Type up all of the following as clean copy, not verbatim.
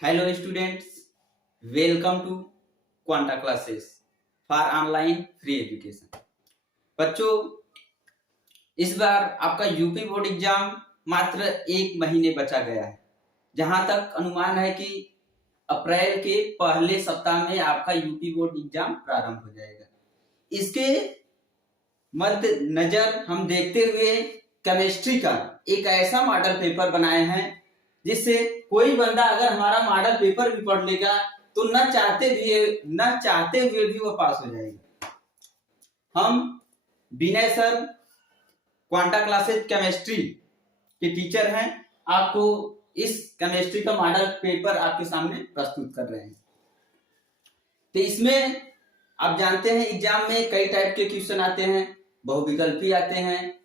Hello students, welcome to Quanta classes for online free education. बच्चों, इस बार आपका UP board exam मात्र एक महीने बचा गया है। जहां तक अनुमान है कि अप्रैल के पहले सप्ताह में आपका यूपी बोर्ड एग्जाम प्रारंभ हो जाएगा। इसके मद्देनजर हम देखते हुए केमिस्ट्री का एक ऐसा मॉडल पेपर बनाए हैं जिससे कोई बंदा अगर हमारा मॉडल पेपर भी पढ़ लेगा तो न चाहते हुए भी वो पास हो जाएगा। हम विनय सर क्वांटा क्लासेस केमिस्ट्री के टीचर हैं। आपको इस केमिस्ट्री का मॉडल पेपर आपके सामने प्रस्तुत कर रहे हैं। तो इसमें आप जानते हैं एग्जाम में कई टाइप के क्वेश्चन आते हैं। बहुविकल्पी आते हैं,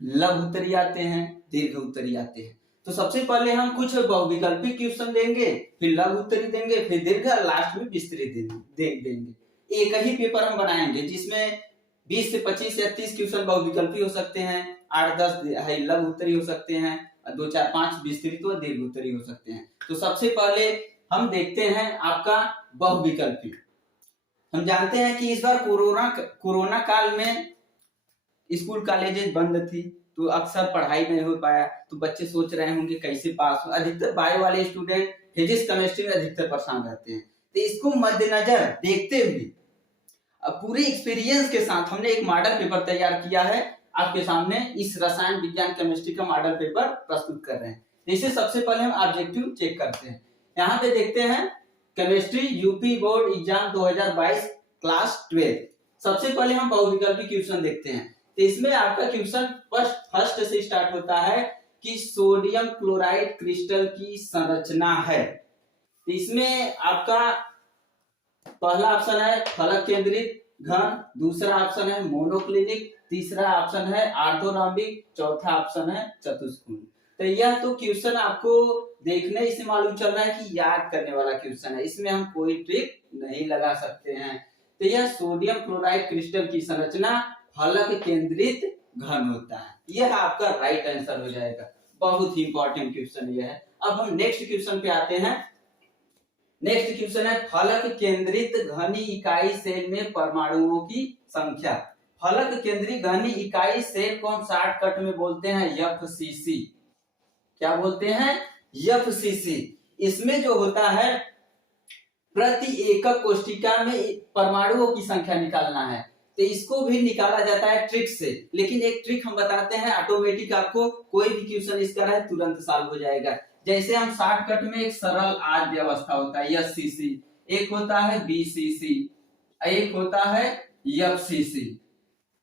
लघु उत्तरीय आते हैं, दीर्घ उत्तरीय आते हैं। तो सबसे पहले हम कुछ बहुविकल्पी क्वेश्चन देंगे, फिर लघु उत्तरीय देंगे, फिर दीर्घ, लास्ट में विस्तृत देंगे। एक ही पेपर हम बनाएंगे जिसमें 20 से 25 या 30 क्वेश्चन बहुविकल्पी हो सकते हैं, 8-10 लघु उत्तरीय हो सकते हैं, 2-4-5 विस्तृत व दीर्घ उत्तरीय हो सकते हैं। तो सबसे पहले हम देखते हैं आपका बहुविकल्पी। हम जानते हैं कि इस बार कोरोना काल में स्कूल कॉलेजेस बंद थी तो अक्सर पढ़ाई नहीं हो पाया, तो बच्चे सोच रहे होंगे कैसे पास हो। अधिकतर बायो वाले स्टूडेंट फिजिक्स केमिस्ट्री में अधिकतर परेशान रहते हैं। तो इसको मद्देनजर देखते हुए अब पूरे एक्सपीरियंस के साथ हमने एक मॉडल पेपर तैयार किया है। आपके सामने इस रसायन विज्ञान केमिस्ट्री का मॉडल पेपर प्रस्तुत कर रहे हैं। इसे सबसे पहले हम ऑब्जेक्टिव चेक करते हैं। यहाँ पे देखते हैं chemistry UP board exam 2022 class 12। सबसे पहले हम बहुविकल्पी क्वेश्चन देखते हैं। तो इसमें आपका क्वेश्चन फर्स्ट से स्टार्ट होता है कि सोडियम क्लोराइड क्रिस्टल की संरचना है। तो इसमें आपका पहला ऑप्शन है फलक केंद्रित घन, दूसरा ऑप्शन है मोनोक्लिनिक, तीसरा ऑप्शन है आर्थोरॉम्बिक, चौथा ऑप्शन है चतुष्कोण। तो यह तो क्वेश्चन आपको देखने से मालूम चल रहा है कि याद करने वाला क्वेश्चन है। इसमें हम कोई ट्रिक नहीं लगा सकते हैं। तो यह सोडियम क्लोराइड क्रिस्टल की संरचना फलक केंद्रित घन होता है। यह आपका राइट आंसर हो जाएगा। बहुत ही इंपॉर्टेंट क्वेश्चन यह है। अब हम नेक्स्ट क्वेश्चन पे आते हैं। नेक्स्ट क्वेश्चन है फलक केंद्रित घनी इकाई सेल में परमाणुओं की संख्या। फलक केंद्रित घनी इकाई सेल को हम शॉर्टकट में बोलते हैं एफसीसी। क्या बोलते हैं? एफसीसी। इसमें जो होता है प्रति एकक कोशिका में परमाणुओं की संख्या निकालना है। तो इसको भी निकाला जाता है ट्रिक से, लेकिन एक ट्रिक हम बताते हैं ऑटोमेटिक। आपको कोई भी क्वेश्चन इसका है तुरंत सॉल्व हो जाएगा। जैसे हम शॉर्टकट में एक सरल आद्य अवस्था होता है एससीसी, एक होता है बीसीसी, एक होता है एफसीसी।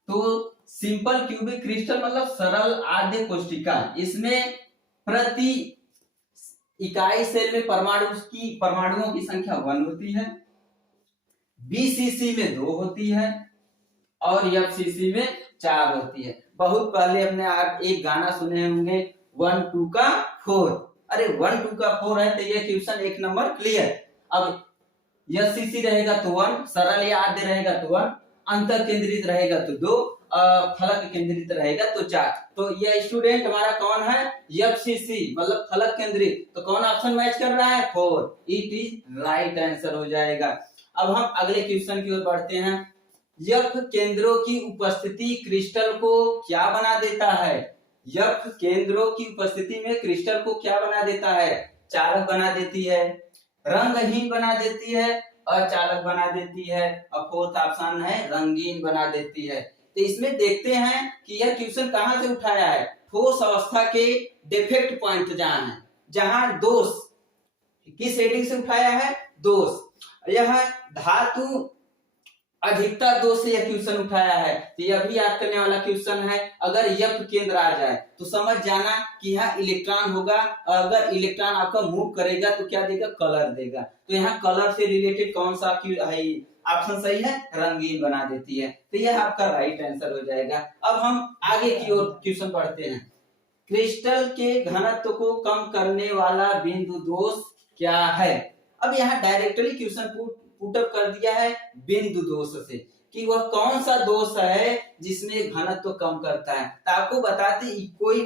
तो सिंपल क्यूबिक क्रिस्टल मतलब सरल आद्य कोशिका। इसमें प्रति इकाई सेल में परमाणुओं की संख्या 1 होती है, बीसीसी में 2 होती है और एफसीसी में 4 होती है। बहुत पहले हमने आप एक गाना सुने होंगे 1 2 का 4। अरे 1 2 का 4 है तो ये क्वेश्चन 1 नंबर क्लियर। अब एफसीसी रहेगा तो 1, सरल या आद्य रहेगा तो 1, अंतर केंद्रित रहेगा तो 2, फलक केंद्रित रहेगा तो 4। तो ये स्टूडेंट हमारा कौन है? एफसीसी मतलब फलक केंद्रित। तो कौन ऑप्शन मैच कर रहा है? 4। इट इज राइट आंसर हो जाएगा। अब हम अगले क्वेश्चन की ओर बढ़ते हैं। एफ केंद्रों की उपस्थिति क्रिस्टल को क्या बना देता है? एफ केंद्रों की उपस्थिति में क्रिस्टल को क्या बना देता है? चालक बना देती है, रंगहीन बना देती है, अचालक बना देती है, और फोर्थ ऑप्शन है रंगीन बना देती है। तो इसमें देखते हैं कि यह क्वेश्चन कहां से उठाया है। ठोस अवस्था के डिफेक्ट पॉइंट जहां है, जहां दोष, किस हेडिंग से उठाया है? दोष। यह धातु अधिकता दोष से यह क्वेश्चन उठाया है। तो यह भी याद करने वाला क्वेश्चन है। अगर एफ केंद्र आ जाए तो समझ जाना कि यहाँ इलेक्ट्रॉन होगा, और अगर इलेक्ट्रॉन आपका मूव करेगा तो क्या देगा? कलर देगा। तो यहाँ कलर से रिलेटेड कौन सा ऑप्शन सही है? रंगीन बना देती है। तो यह आपका राइट आंसर हो जाएगा। अब हम आगे की ओर क्वेश्चन पढ़ते हैं। क्रिस्टल के घनत्व को कम करने वाला बिंदु दोष क्या है? अब यहाँ डायरेक्टली क्वेश्चन पुटअप कर दिया है बिंदु दोष से कि वह कौन सा दोष है जिसमें घनत्व कम करता है। तो आपको बताते कोई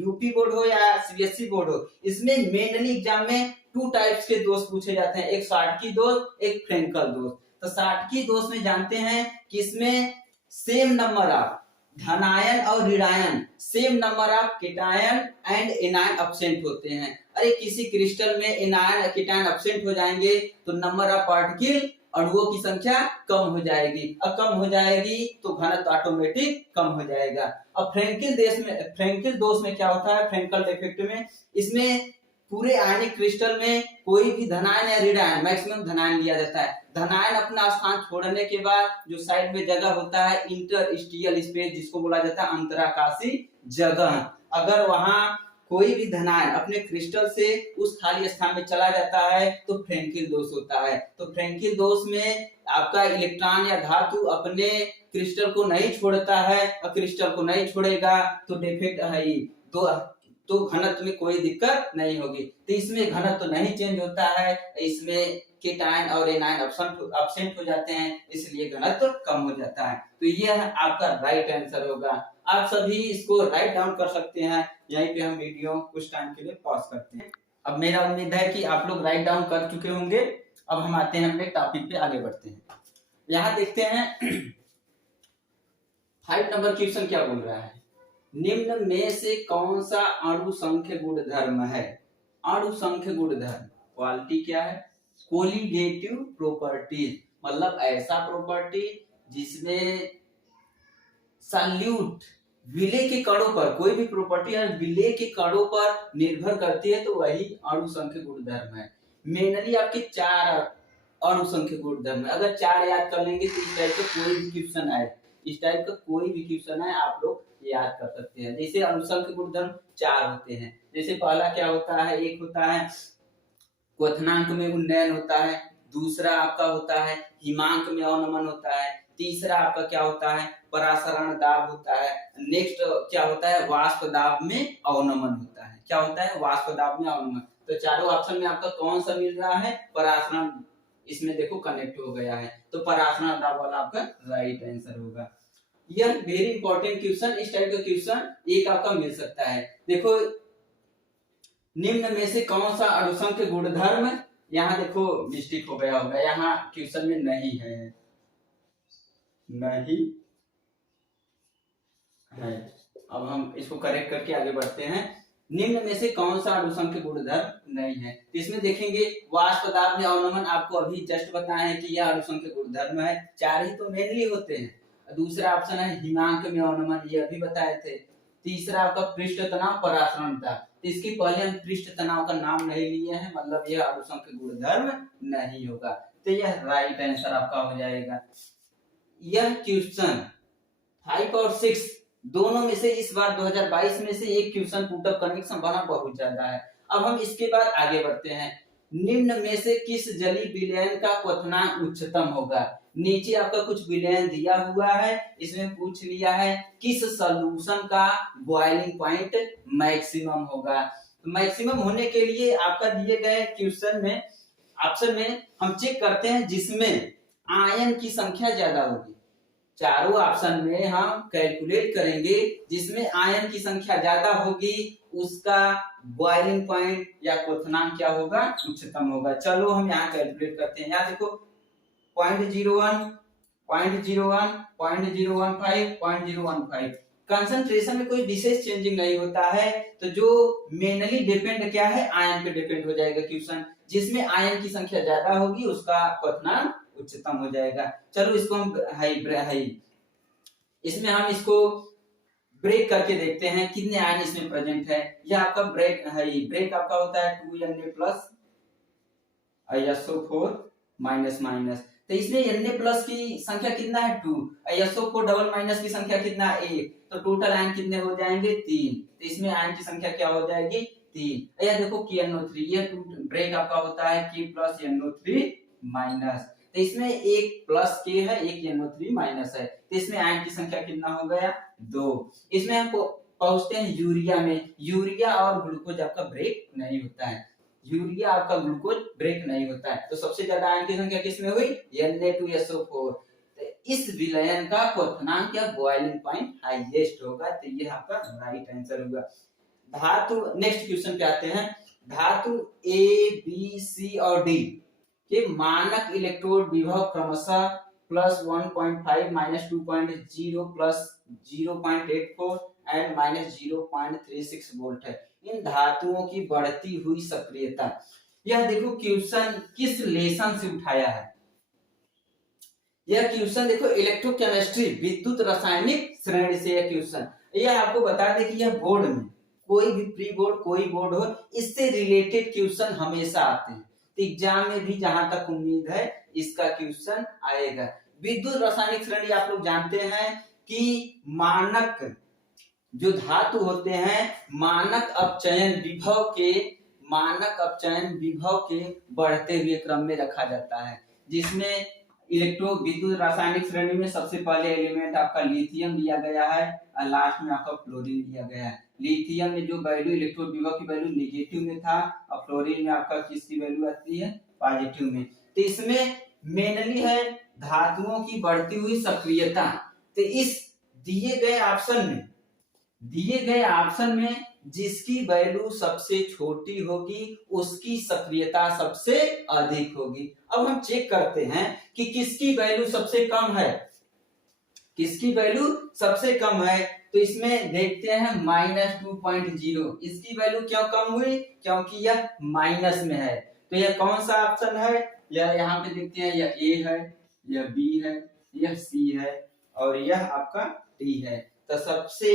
यूपी बोर्ड हो या सीबीएसई बोर्ड हो, इसमें मेनली एग्जाम में टू टाइप्स के दोष पूछे जाते हैं, एक शॉर्टकी दोष, एक फ्रेंकल दोष। तो शॉर्टकी दोष में जानते हैं कि इसमें सेम नंबर ऑफ धनायन और ऋणायन, same number of cation and anion absent होते हैं। अरे किसी क्रिस्टल में एनायन केटायन एब्सेंट हो जाएंगे तो नंबर ऑफ पार्टिकल अणुओं की संख्या कम हो जाएगी, अब कम हो जाएगी तो घनत्व ऑटोमेटिक कम हो जाएगा। अब फ्रेंकिल दोष में क्या होता है, फ्रेंकल डिफेक्ट में, इसमें पूरे आयनिक क्रिस्टल में कोई भी धनायन या ऋणायन, मैक्सिमम धनायन लिया जाता है। धनायन अपना स्थान छोड़ने के बाद जो साइड में जगह होता है इंटरस्टिशियल स्पेस, जिसको बोला जाता है अंतराकाशी जगह, अगर वहां कोई भी धनायन अपने क्रिस्टल से उस खाली स्थान में चला जाता है तो फ्रेंकिल दोष होता है। तो फ्रेंकिल दोष में आपका इलेक्ट्रॉन या धातु अपने क्रिस्टल को नहीं छोड़ता है, और क्रिस्टल को नहीं छोड़ेगा तो डिफेक्ट है ही, तो घनत्व में कोई दिक्कत नहीं होगी। तो इसमें घनत्व तो नहीं चेंज होता है, इसमें केटायन और एनायन एब्सेंट हो जाते हैं, इसलिए घनत्व कम हो जाता है। तो यह आपका राइट आंसर होगा। आप सभी इसको राइट डाउन कर सकते हैं। यहीं पे हम वीडियो कुछ टाइम के लिए पॉज करते हैं। अब मेरा उम्मीद है कि आप लोग राइट डाउन कर चुके होंगे। अब हम आते हैं अपने टॉपिक पे, आगे बढ़ते हैं। यहाँ देखते हैं 5 नंबर क्वेश्चन क्या बोल रहा है, निम्न में से कौन सा अणु संख्य गुणधर्म है। अणु संख्य गुणधर्म क्वालिटी क्या है, कोलिगेटिव प्रॉपर्टीज, मतलब ऐसा प्रॉपर्टी जिसमें सॉल्यूट विलय के कणों पर, कोई भी प्रॉपर्टी विलय के कणों पर निर्भर करती है तो वही अणु संख्य गुणधर्म है। मेनली आपके 4 अणु संख्य गुणधर्म है। अगर 4 याद कर लेंगे तो इस टाइप का कोई भी क्वेश्चन आए, इस टाइप का कोई भी क्वेश्चन है आप लोग याद कर सकते हैं। जैसे अणु संख्य गुणधर्म 4 होते हैं। जैसे पहला क्या होता है, एक होता है क्वथनांक में उन्नयन होता है, दूसरा आपका होता है हिमांक में अवनमन होता है, तीसरा आपका क्या होता है परासरण दाब होता है, नेक्स्ट क्या होता है वाष्प दाब में अवनमन होता है। क्या होता है वाष्प दाब में अवनमन। तो चारों ऑप्शन में आपका कौन सा मिल रहा है, परासरण, इसमें देखो कनेक्ट हो गया है, तो परासरण दाब वाला आपका राइट आंसर होगा। यह वेरी इंपॉर्टेंट क्वेश्चन, इस टाइप का क्वेश्चन एक आपका मिल सकता है। देखो निम्न में से कौन सा अणुसंख्य गुणधर्म, यहाँ देखो मिस्टेक हो गया होगा, यहाँ क्वेश्चन में नहीं है, नहीं है। अब हम इसको करेक्ट करके आगे बढ़ते हैं। निम्न में से कौन सा अणुसंख्य गुणधर्म नहीं है, तो इसमें देखेंगे वाष्प दाब में अवनमन, आपको अभी जस्ट बताया है कि यह अणुसंख्य गुणधर्म है। 4 ही तो मेनली होते हैं। दूसरा ऑप्शन है हिमांक में अवनमन, ये अभी बताए थे। तीसरा आपका पृष्ठ तनाव परासरण था, तो इसके पहले हम पृष्ठ तनाव का नाम नहीं लिए हैं, मतलब यह अणुसंख्य गुणधर्म नहीं होगा। तो यह राइट आंसर आपका हो जाएगा। यह क्वेश्चन 5 और 6 दोनों में से इस बार 2022 में से एक क्वेश्चन पुट अप करने की संभावना बहुत ज्यादा है। अब हम इसके बाद आगे बढ़ते हैं। निम्न में से किस जलीय विलयन का क्वथनांक उच्चतम होगा। नीचे आपका कुछ विलयन दिया हुआ है, इसमें पूछ लिया है किस सॉल्यूशन का बॉइलिंग पॉइंट मैक्सिमम होगा। तो मैक्सिमम होने के लिए आपका दिए गए क्वेश्चन में ऑप्शन में हम चेक करते हैं जिसमें आयन की संख्या ज्यादा होगी। चारों ऑप्शन में हम कैलकुलेट करेंगे जिसमें आयन की संख्या ज्यादा होगी उसका बॉइलिंग पॉइंट या क्वथनांक क्या होगा, उच्चतम होगा। चलो हम यहाँ कैलकुलेट करते हैं। यहाँ देखो 0.01, 0.01, 0.015, 0.015। कंसंट्रेशन में कोई विशेष चेंजिंग नहीं होता है, तो जो मेनली डिपेंड क्या है आयन पे डिपेंड हो जाएगा क्वेश्चन। जिसमें आयन की संख्या ज्यादा होगी उसका क्वथनांक उच्चतम हो जाएगा। चलो इसको हम इसमें हम इसको ब्रेक करके देखते हैं कितने आयन इसमें प्रेजेंट है। यह आपका ब्रेक आपका होता है 2Na plus SO4 minus minus. तो इसमें Na प्लस की संख्या कितना है 2, SO4 डबल माइनस की संख्या कितना है 1, तो टोटल आयन कितने हो जाएंगे 3। तो इसमें आयन की संख्या क्या हो जाएगी 3। यह देखो KNO3, ये ब्रेक आपका होता है K प्लस NO3 माइनस। तो इसमें एक प्लस K है, एक NO3 माइनस है, तो इसमें आयन की संख्या कितना हो गया 2। इसमें हम पहुंचते हैं यूरिया में। यूरिया और ग्लूकोज आपका ब्रेक नहीं होता है, यूरिया आपका ग्लूकोज ब्रेक नहीं होता है। तो सबसे ज्यादा आयन की संख्या किसमें हुई Na2SO4। तो इस विलयन का क्वथनांक या बॉइलिंग पॉइंट हाईएस्ट होगा, तो ये आपका राइट आंसर होगा। धातु नेक्स्ट क्वेश्चन पे आते हैं। धातु ए बी सी और डी के मानक इलेक्ट्रोड विभव क्रमशः +1.5 -2.0 +0.84 एंड -0.36 वोल्ट है। इन धातुओं की बढ़ती हुई सक्रियता, यह देखो क्वेश्चन किस लेसन से उठाया है। यह क्वेश्चन देखो इलेक्ट्रोकेमिस्ट्री विद्युत रासायनिक श्रेणी से यह क्वेश्चन, यह आपको बता दें कि यह बोर्ड में कोई भी प्री बोर्ड कोई बोर्ड हो, इससे रिलेटेड क्वेश्चन हमेशा आते हैं। तो एग्जाम में भी जहां तक उम्मीद है इसका क्वेश्चन आएगा। विद्युत रासायनिक श्रेणी आप लोग जानते हैं कि मानक जो धातु होते हैं मानक अपचयन विभव के बढ़ते हुए क्रम में रखा जाता है, जिसमें विद्युत रासायनिक श्रेणी में सबसे पहले एलिमेंट आपका लिथियम लिया गया है और लास्ट में आपका फ्लोरीन लिया गया है। लिथियम में जो वैल्यू इलेक्ट्रोड विभव की वैल्यू नेगेटिव में था और फ्लोरीन में आपका किसकी वैल्यू आती है पॉजिटिव में। तो इसमें मेनली है धातुओं की बढ़ती हुई सक्रियता। तो इस दिए गए ऑप्शन में जिसकी वैल्यू सबसे छोटी होगी उसकी सक्रियता सबसे अधिक होगी। अब हम चेक करते हैं कि किसकी वैल्यू सबसे कम है, तो इसमें देखते हैं -2.0, इसकी वैल्यू क्यों कम हुई, क्योंकि यह माइनस में है। तो यह कौन सा ऑप्शन है, यह यहाँ पे देखते हैं, यह ए है, यह बी है, यह सी है और यह आपका डी है। तो सबसे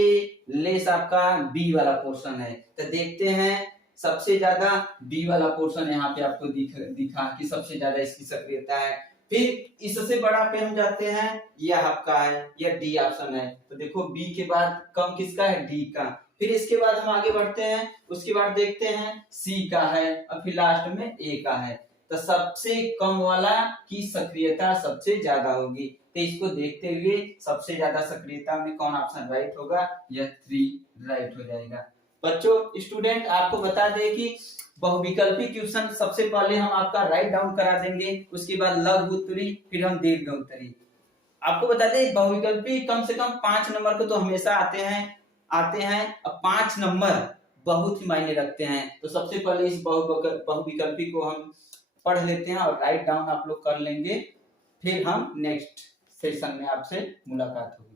लेस आपका बी वाला पोर्शन है। तो देखते हैं सबसे ज्यादा बी वाला पोर्शन यहाँ पे आपको दिखा कि सबसे ज्यादा इसकी सक्रियता है। फिर इससे बड़ा पे हम जाते हैं, यह आपका है, यह डी ऑप्शन है। तो देखो बी के बाद कम किसका है, डी का। फिर इसके बाद हम आगे बढ़ते हैं, उसके बाद देखते हैं सी का है और फिर लास्ट में ए का है। तो सबसे कम वाला की सक्रियता सबसे ज्यादा होगी। तो इसको देखते हुए सबसे ज्यादा सक्रियता में कौन ऑप्शन राइट होगा, यह 3 राइट हो जाएगा। बच्चों स्टूडेंट आपको बता दें कि बहुविकल्पी क्वेश्चन सबसे पहले हम आपका राइट डाउन करा देंगे, उसके बाद लघु उत्तरी, फिर हम दीर्घ उत्तरी। आपको बता दें बहुविकल्पी कम से कम 5 नंबर को तो हमेशा आते हैं और 5 नंबर बहुत ही मायने रखते हैं। तो सबसे पहले इस बहुविकल्पी को हम पढ़ लेते हैं और राइट डाउन आप लोग कर लेंगे, फिर हम नेक्स्ट सेशन में आपसे मुलाकात होगी।